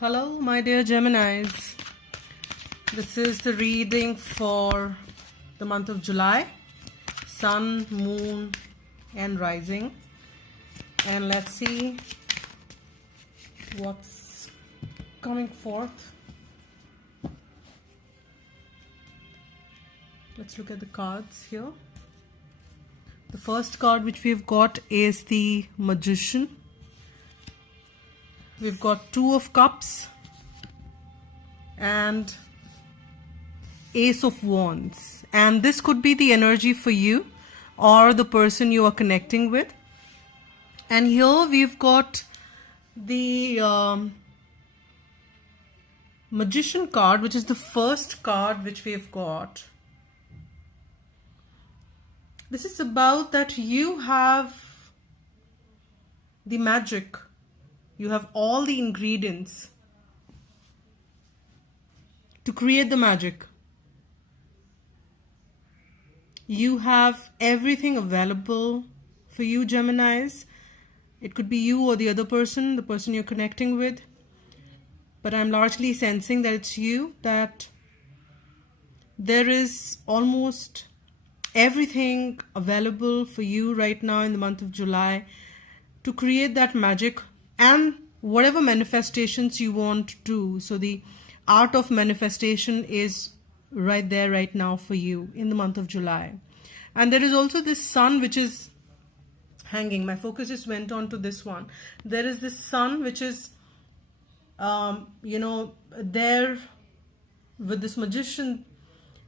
Hello, my dear Geminis. This is the reading for the month of July, Sun, Moon, and Rising. And let's see what's coming forth. Let's look at the cards here. The first card which we've got is the Magician. We've got Two of Cups and Ace of Wands. And this could be the energy for you or the person you are connecting with. And here we've got the Magician card, which is the first card which we've got. This is about that you have the magic. You have all the ingredients to create the magic. You have everything available for you, Geminis. It could be you or the other person, the person you're connecting with. But I'm largely sensing that it's you, that there is almost everything available for you right now in the month of July to create that magic and whatever manifestations you want to do. So the art of manifestation is right there right now for you in the month of July. And there is also this sun which is hanging. My focus just went on to this one. There is this sun which is there with this Magician,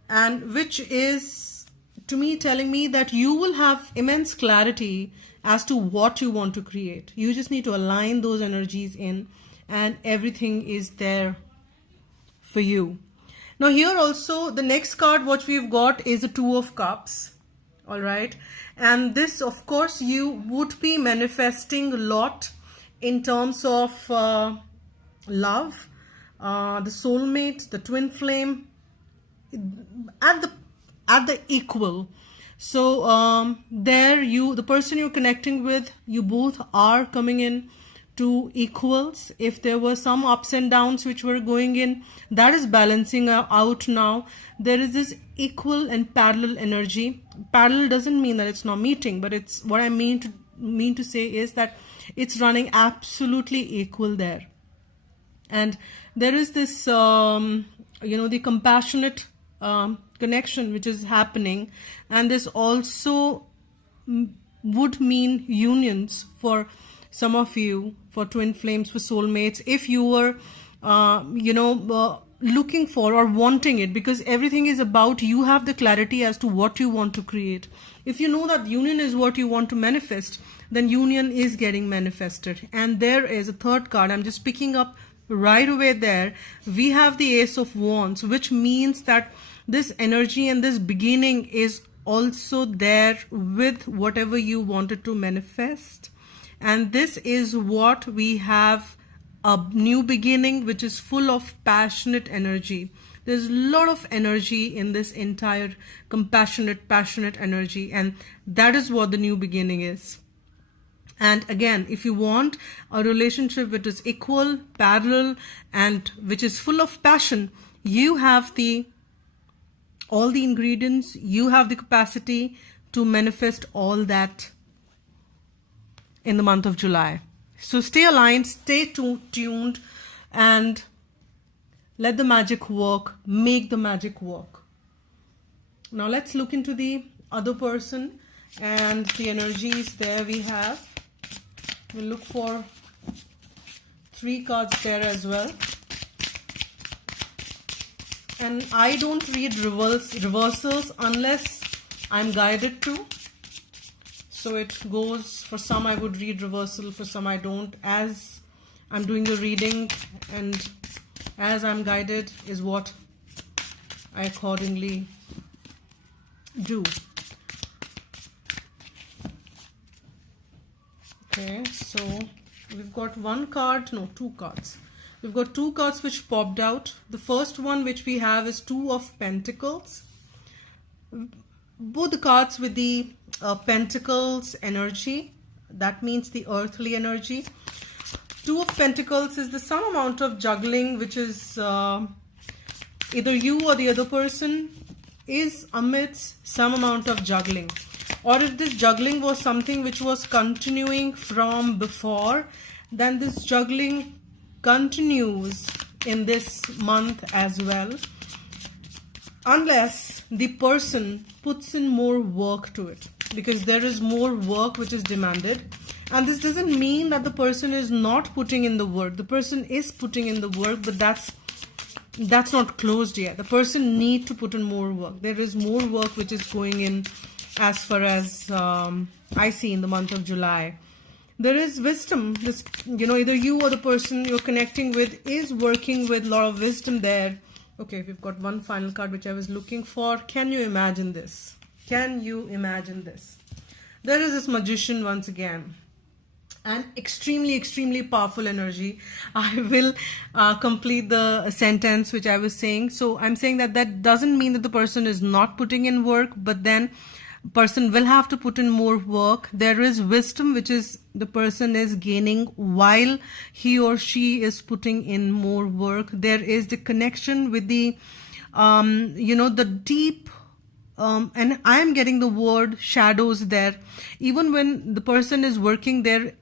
and which is to me telling me that you will have immense clarity as to what you want to create. You just need to align those energies in and everything is there for you. Now here also the next card what we've got is the Two of Cups. All right. And this, of course, you would be manifesting a lot in terms of love, the soulmate, the twin flame, at the equal. So the person you're connecting with, you both are coming in to equals. If there were some ups and downs which were going in, that is balancing out now. There is this equal and parallel energy. Parallel doesn't mean that it's not meeting, but it's what I mean to say is that it's running absolutely equal there. And there is this the compassionate connection which is happening, and this also would mean unions for some of you, for twin flames, for soulmates, if you were looking for or wanting it, because everything is about you have the clarity as to what you want to create. If you know that union is what you want to manifest, then union is getting manifested. And there is a third card I'm just picking up right away there. We have the Ace of Wands, which means that this energy and this beginning is also there with whatever you wanted to manifest. And this is what we have, a new beginning which is full of passionate energy. There's a lot of energy in this entire compassionate, passionate energy, and that is what the new beginning is. And again, if you want a relationship which is equal, parallel, and which is full of passion, you have all the ingredients, you have the capacity to manifest all that in the month of July. So stay aligned, stay tuned, and let the magic work, make the magic work. Now let's look into the other person and the energies there we have. We'll look for 3 cards there as well. And I don't read reversals unless I'm guided to. So it goes, for some I would read reversal, for some I don't. As I'm doing the reading and as I'm guided is what I accordingly do. Okay, so we've got 2 cards. We've got 2 cards which popped out. The first one which we have is Two of Pentacles. Both the cards with the Pentacles energy, that means the earthly energy. Two of Pentacles is the some amount of juggling, which is either you or the other person is amidst some amount of juggling. Or if this juggling was something which was continuing from before, then this juggling continues in this month as well. Unless the person puts in more work to it, because there is more work which is demanded. And this doesn't mean that the person is not putting in the work. The person is putting in the work, but that's not closed yet. The person need to put in more work. There is more work which is going in as far as I see in the month of July. There is wisdom. This, either you or the person you're connecting with is working with a lot of wisdom there. Okay, we've got one final card which I was looking for. Can you imagine this? Can you imagine this? There is this magician once again. And extremely, extremely powerful energy. I will complete the sentence which I was saying. So I'm saying that doesn't mean that the person is not putting in work, but then person will have to put in more work. There is wisdom which is the person is gaining while he or she is putting in more work. There is the connection with the the deep and I am getting the word shadows there. Even when the person is working, there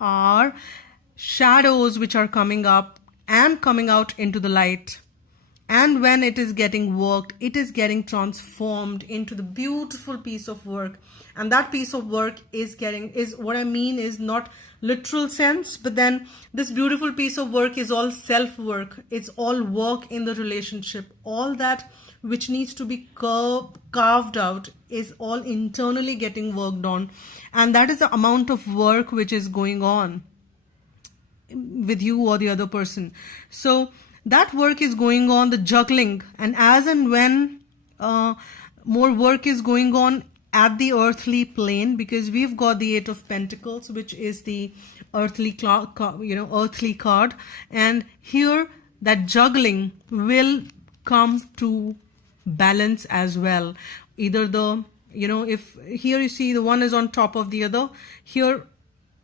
are shadows which are coming up and coming out into the light. And when it is getting worked, it is getting transformed into the beautiful piece of work. And that piece of work is what I mean is not literal sense, but then this beautiful piece of work is all self-work. It's all work in the relationship. All that which needs to be carved out is all internally getting worked on. And that is the amount of work which is going on with you or the other person. So that work is going on, the juggling, and as and when more work is going on at the earthly plane, because we've got the Eight of Pentacles, which is the earthly card, and here that juggling will come to balance as well. Either if here you see the one is on top of the other, here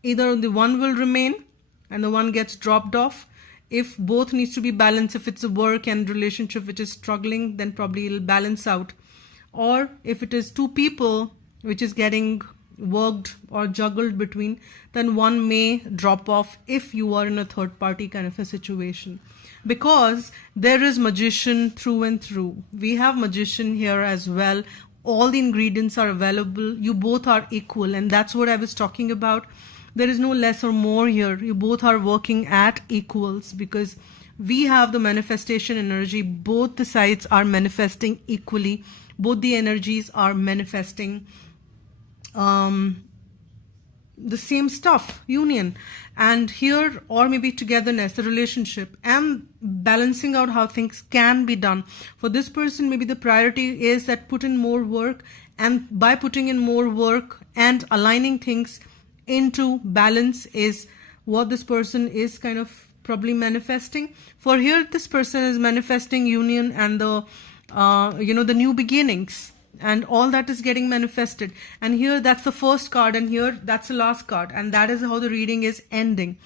either the one will remain and the one gets dropped off. If both needs to be balanced, if it's a work and relationship which is struggling, then probably it'll balance out. Or if it is two people which is getting worked or juggled between, then one may drop off if you are in a third party kind of a situation. Because there is magician through and through. We have magician here as well. All the ingredients are available. You both are equal, and that's what I was talking about. There is no less or more here. You both are working at equals, because we have the manifestation energy. Both the sides are manifesting equally. Both the energies are manifesting the same stuff, union. And here, or maybe togetherness, the relationship, and balancing out how things can be done. For this person, maybe the priority is that put in more work, and by putting in more work and aligning things into balance is what this person is kind of probably manifesting. For here, this person is manifesting union and the the new beginnings, and all that is getting manifested. And here that's the first card, and here that's the last card, and that is how the reading is ending.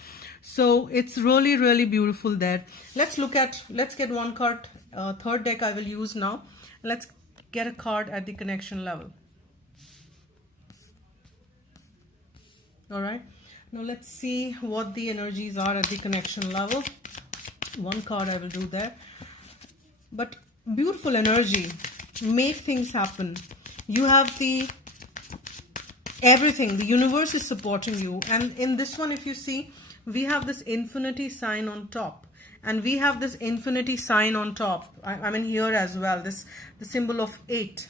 So it's really, really beautiful there. Let's get one card. Third deck I will use now. Let's get a card at the connection level. All right, now let's see what the energies are at the connection level. One card I will do there. But beautiful energy, make things happen. You have the everything, the universe is supporting you. And in this one, if you see, we have this infinity sign on top, and we have this infinity sign on top. I mean here as well, the symbol of 8,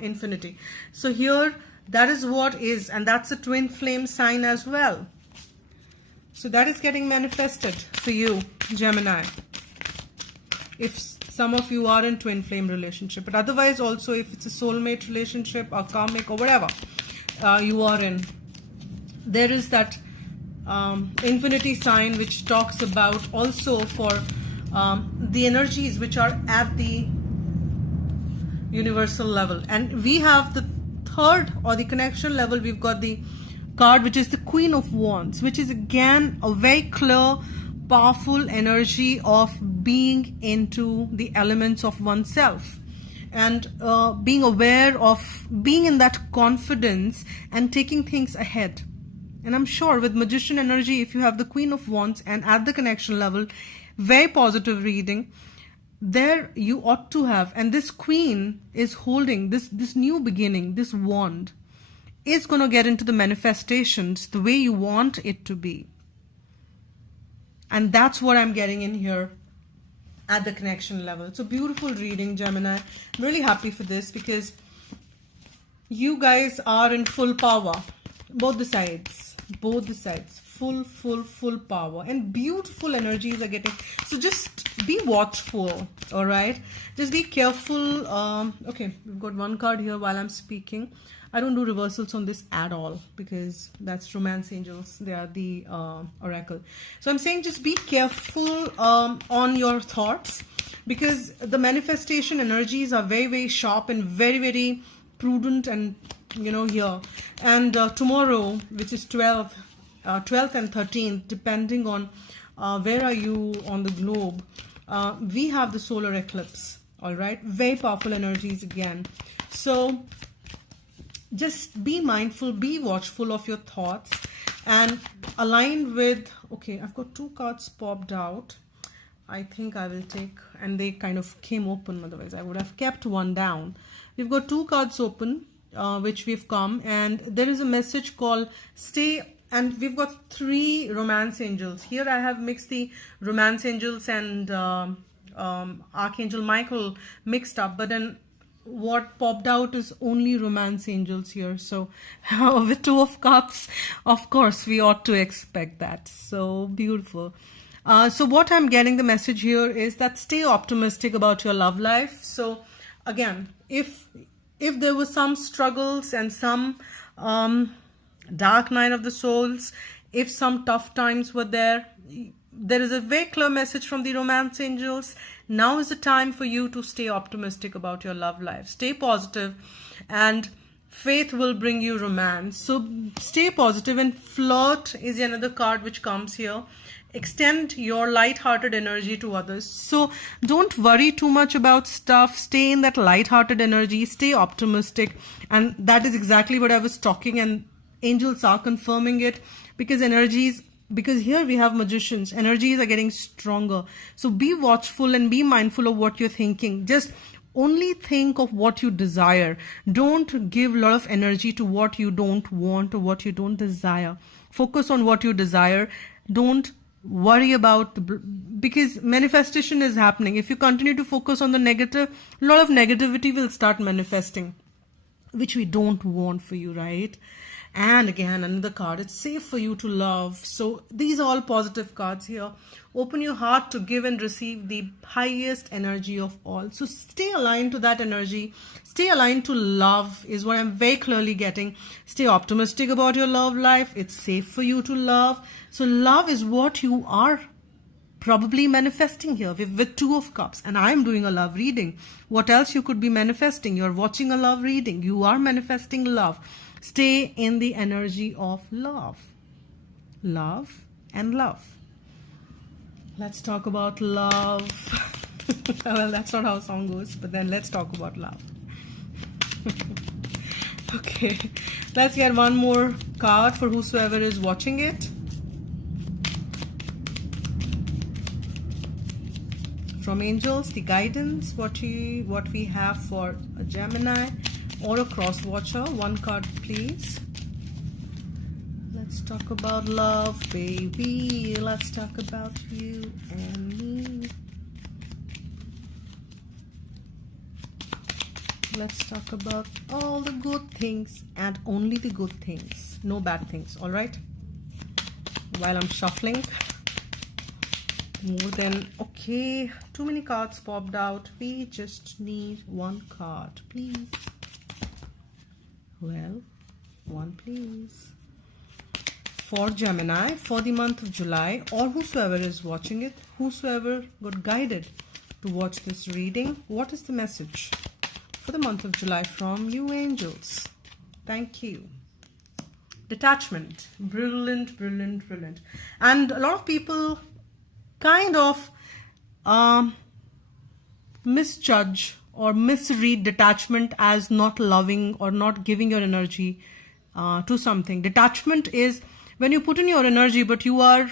infinity. So here, that is what is, and that's a twin flame sign as well. So that is getting manifested for you, Gemini, if some of you are in twin flame relationship. But otherwise also, if it's a soulmate relationship or karmic or whatever you are in, there is that infinity sign which talks about also for the energies which are at the universal level. And we have the third or the connection level, we've got the card, which is the Queen of Wands, which is again a very clear, powerful energy of being into the elements of oneself, and being aware of being in that confidence and taking things ahead. And I'm sure with Magician energy, if you have the Queen of Wands and at the connection level, very positive reading, there you ought to have. And this Queen is holding this new beginning, this wand is going to get into the manifestations the way you want it to be. And that's what I'm getting in here at the connection level. It's a beautiful reading, Gemini. I'm really happy for this because you guys are in full power. Both the sides. Full power. And beautiful energies are getting. So just be watchful, all right? Just be careful. Okay, we've got one card here while I'm speaking. I don't do reversals on this at all because that's romance angels. They are the oracle. So I'm saying just be careful on your thoughts, because the manifestation energies are very, very sharp and very, very prudent, and here. And tomorrow, which is 12th and 13th, depending on where are you on the globe, we have the solar eclipse. All right, very powerful energies again. So just be mindful, be watchful of your thoughts, and aligned with, okay, I've got two cards popped out. I think I will take, and they kind of came open, otherwise I would have kept one down. We've got two cards open, which we've come, and there is a message called stay, and we've got three romance angels. Here I have mixed the romance angels and Archangel Michael mixed up, but then what popped out is only romance angels here. So with Two of Cups, of course we ought to expect that. So beautiful. So what I'm getting the message here is that stay optimistic about your love life. So again, if there were some struggles and some dark night of the souls, if some tough times were there, there is a very clear message from the romance angels. Now is the time for you to stay optimistic about your love life. Stay positive, and faith will bring you romance. So stay positive, and flirt is another card which comes here. Extend your light-hearted energy to others. So don't worry too much about stuff. Stay in that light-hearted energy. Stay optimistic. And that is exactly what I was talking, and angels are confirming it, because energies, because here we have magicians, energies are getting stronger. So be watchful and be mindful of what you're thinking. Just only think of what you desire. Don't give a lot of energy to what you don't want or what you don't desire. Focus on what you desire. Don't worry about because manifestation is happening. If you continue to focus on the negative, a lot of negativity will start manifesting, which we don't want for you, right? And again, another card, it's safe for you to love. So these are all positive cards here. Open your heart to give and receive the highest energy of all. So stay aligned to that energy. Stay aligned to love is what I'm very clearly getting. Stay optimistic about your love life. It's safe for you to love. So love is what you are probably manifesting here with Two of Cups. And I'm doing a love reading. What else you could be manifesting? You're watching a love reading. You are manifesting love. Stay in the energy of love. Love and love. Let's talk about love. Well, that's not how a song goes, but then let's talk about love. Okay, let's get one more card for whosoever is watching it. From angels, the guidance, what we have for a Gemini or a cross watcher. One card, please. Let's talk about love, baby. Let's talk about you and me. Let's talk about all the good things and only the good things. No bad things, all right? While I'm shuffling. More than, okay, too many cards popped out. We just need one card, please. Well, one please. For Gemini, for the month of July, or whosoever is watching it, whosoever got guided to watch this reading, what is the message for the month of July from you angels? Thank you. Detachment. Brilliant, brilliant, brilliant. And a lot of people kind of misjudge or misread detachment as not loving or not giving your energy to something. Detachment is when you put in your energy, but you are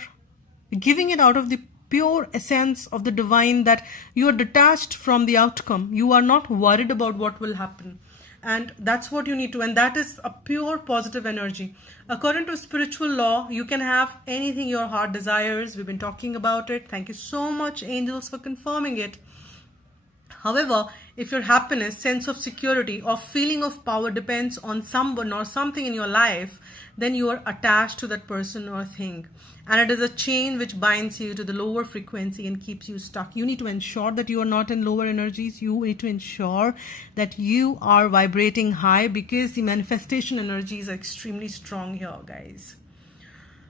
giving it out of the pure essence of the divine, that you are detached from the outcome. You are not worried about what will happen. And that's what you need to, and that is a pure positive energy. According to spiritual law, you can have anything your heart desires. We've been talking about it. Thank you so much, angels, for confirming it. However, if your happiness, sense of security, or feeling of power depends on someone or something in your life, then you are attached to that person or thing. And it is a chain which binds you to the lower frequency and keeps you stuck. You need to ensure that you are not in lower energies. You need to ensure that you are vibrating high, because the manifestation energies are extremely strong here, guys.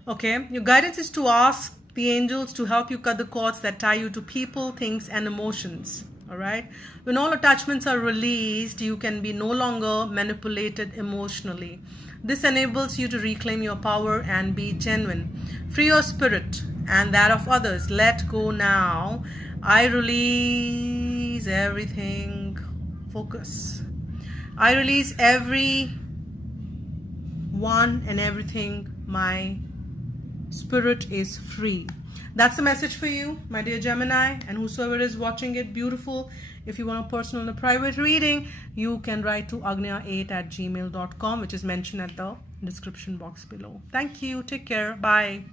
Okay, your guidance is to ask the angels to help you cut the cords that tie you to people, things, and emotions. All right. When all attachments are released, you can be no longer manipulated emotionally. This enables you to reclaim your power and be genuine. Free your spirit and that of others. Let go now. I release everything. Focus. I release every one and everything. My spirit is free. That's the message for you, my dear Gemini, and whosoever is watching it. Beautiful. If you want a personal and a private reading, you can write to agnya8@gmail.com, which is mentioned at the description box below. Thank you. Take care. Bye.